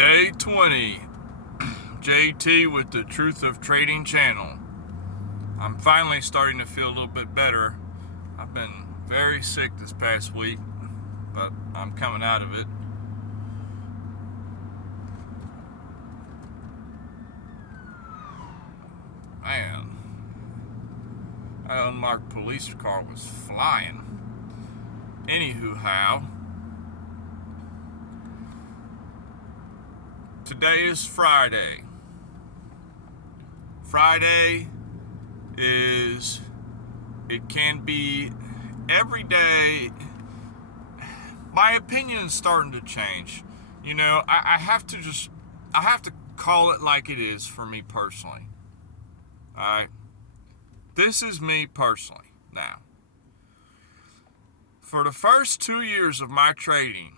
Day 20, JT with the Truth of Trading channel. I'm finally starting to feel a little bit better. I've been very sick this past week, but I'm coming out of it. Man, that unmarked police car was flying. Anywho, how? Today is Friday. Friday it can be every day. My opinion's starting to change. You know, I have to call it like it is for me personally. Alright? This is me personally now. For the first 2 years of my trading,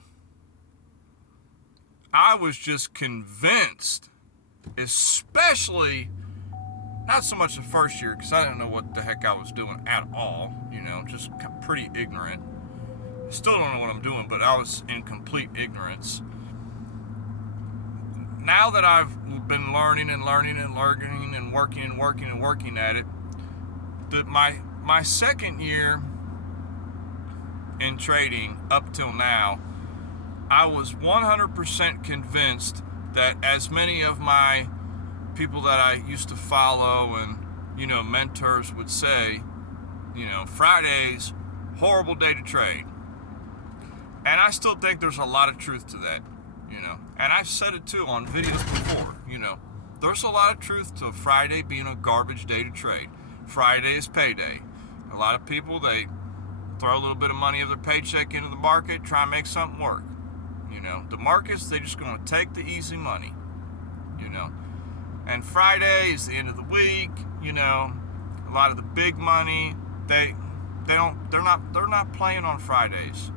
I was just convinced, especially, not so much the first year, because I didn't know what the heck I was doing at all, just pretty ignorant. Still don't know what I'm doing, but I was in complete ignorance. Now that I've been learning and working at it, my second year in trading up till now, I was 100% convinced that as many of my people that I used to follow and, mentors would say, Friday's horrible day to trade. And I still think there's a lot of truth to that, And I've said it too on videos before, There's a lot of truth to Friday being a garbage day to trade. Friday is payday. A lot of people, they throw a little bit of money of their paycheck into the market, try and make something work. The markets, they're just going to take the easy money, And Friday is the end of the week, a lot of the big money, they're not playing on Fridays,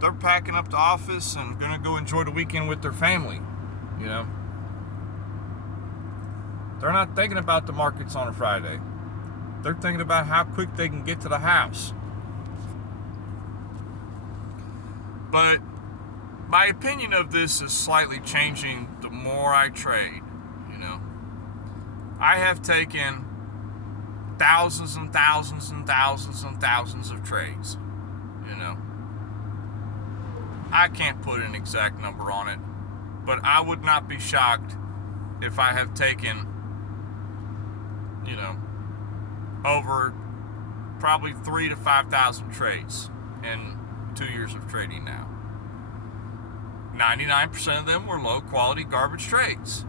They're packing up the office and going to go enjoy the weekend with their family, They're not thinking about the markets on a Friday. They're thinking about how quick they can get to the house. But my opinion of this is slightly changing the more I trade, I have taken thousands and thousands and thousands and thousands of trades, I can't put an exact number on it, but I would not be shocked if I have taken, over probably 3,000 to 5,000 trades in 2 years of trading now. 99% of them were low quality garbage trades,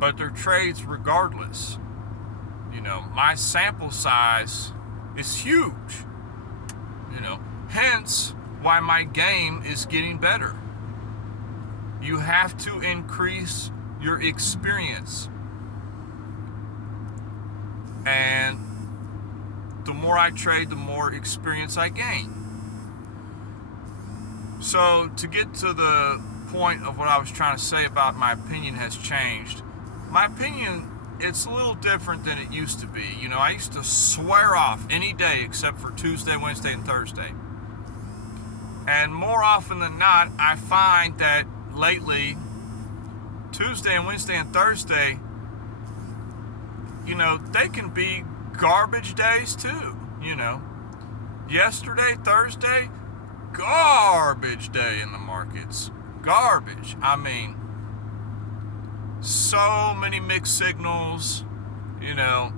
but they're trades regardless. My sample size is huge, hence why my game is getting better. You have to increase your experience, and the more I trade, the more experience I gain. So to get to the point of what I was trying to say about my opinion has changed, my opinion, it's a little different than it used to be. I used to swear off any day except for Tuesday, Wednesday, and Thursday. And more often than not, I find that lately, Tuesday and Wednesday and Thursday, they can be garbage days too, Yesterday, Thursday, garbage day in the markets. Garbage. I mean, so many mixed signals, the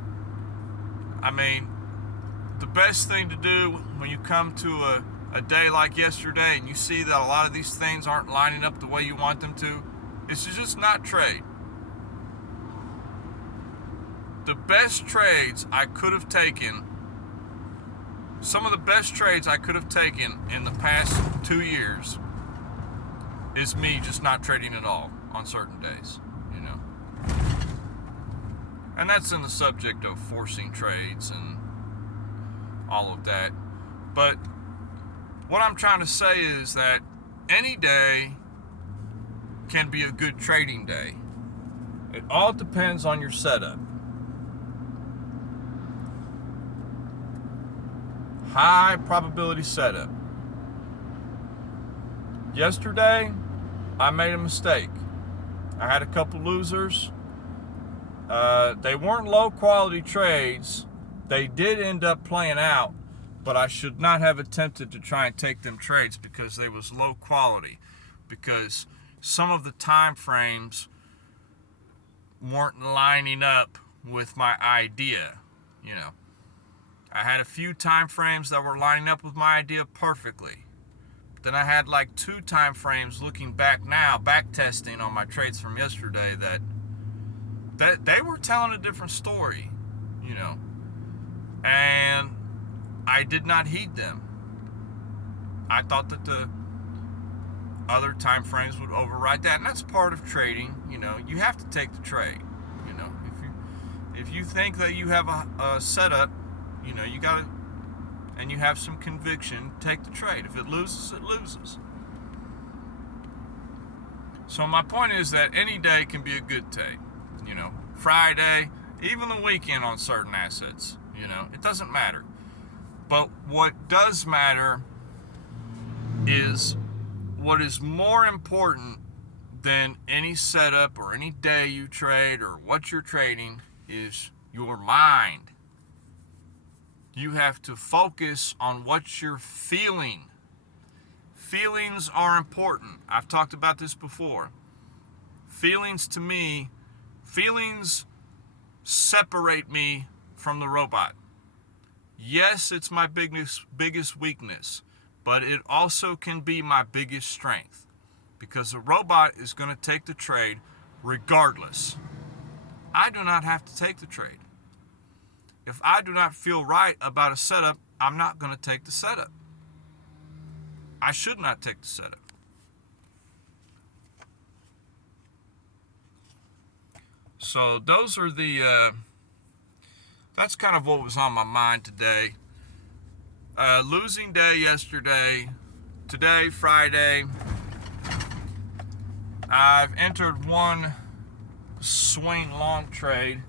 best thing to do when you come to a day like yesterday and you see that a lot of these things aren't lining up the way you want them to, is to just not trade. The best trades I could have taken, some of the best trades I could have taken in the past 2 years is me just not trading at all on certain days, And that's in the subject of forcing trades and all of that. But what I'm trying to say is that any day can be a good trading day. It all depends on your setup. High probability setup. Yesterday, I made a mistake. I had a couple losers. They weren't low quality trades. They did end up playing out, but I should not have attempted to try and take them trades because they was low quality, because some of the time frames weren't lining up with my idea. I had a few time frames that were lining up with my idea perfectly. Then I had like 2 time frames looking back now, back testing on my trades from yesterday, that they were telling a different story, and I did not heed them. I thought that the other time frames would override that, and that's part of trading. You have to take the trade. If you think that you have a setup, you got to, and you have some conviction, take the trade. If it loses, it loses. So my point is that any day can be a good day. Friday, even the weekend on certain assets. It doesn't matter. But what does matter is what is more important than any setup or any day you trade or what you're trading is your mind. You have to focus on what you're feeling. Feelings are important. I've talked about this before. Feelings separate me from the robot. Yes, it's my biggest weakness, but it also can be my biggest strength, because the robot is going to take the trade regardless. I do not have to take the trade. If I do not feel right about a setup, I'm not going to take the setup. I should not take the setup. So those are that's kind of what was on my mind today. Losing day yesterday. Today, Friday, I've entered one swing long trade.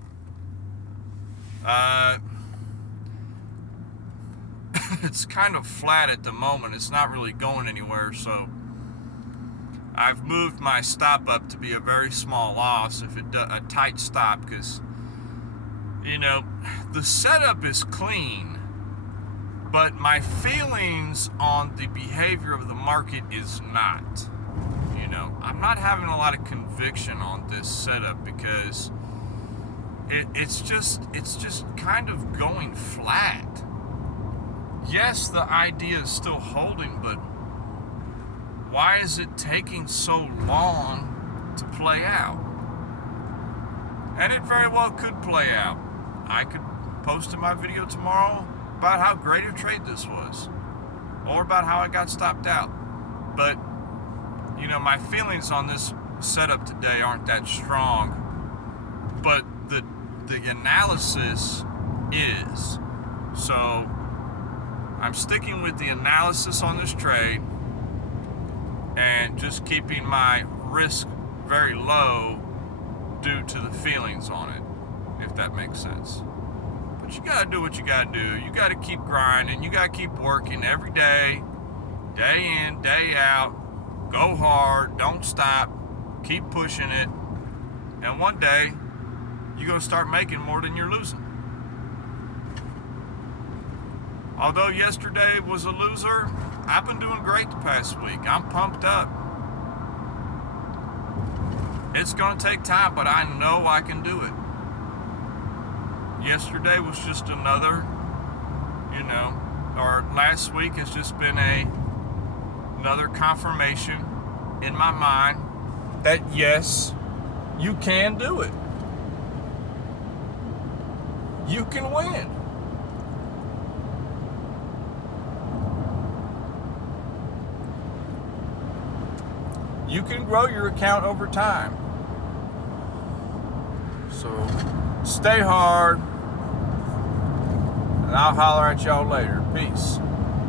It's kind of flat at the moment. It's not really going anywhere, so I've moved my stop up to be a very small loss, a tight stop, because the setup is clean, but my feelings on the behavior of the market is not. I'm not having a lot of conviction on this setup because it's just kind of going flat. Yes, the idea is still holding, but why is it taking so long to play out? And it very well could play out. I could post in my video tomorrow about how great a trade this was, or about how I got stopped out. But my feelings on this setup today aren't that strong, but the analysis is. So I'm sticking with the analysis on this trade and just keeping my risk very low due to the feelings on it, if that makes sense. But you gotta do what you gotta do. You gotta keep grinding. You gotta keep working every day, day in, day out. Go hard, don't stop, keep pushing it, and one day you're gonna start making more than you're losing. Although yesterday was a loser, I've been doing great the past week. I'm pumped up. It's gonna take time, but I know I can do it. Yesterday was just another, or last week has just been another confirmation in my mind that yes, you can do it. You can win. You can grow your account over time. So stay hard, and I'll holler at y'all later. Peace.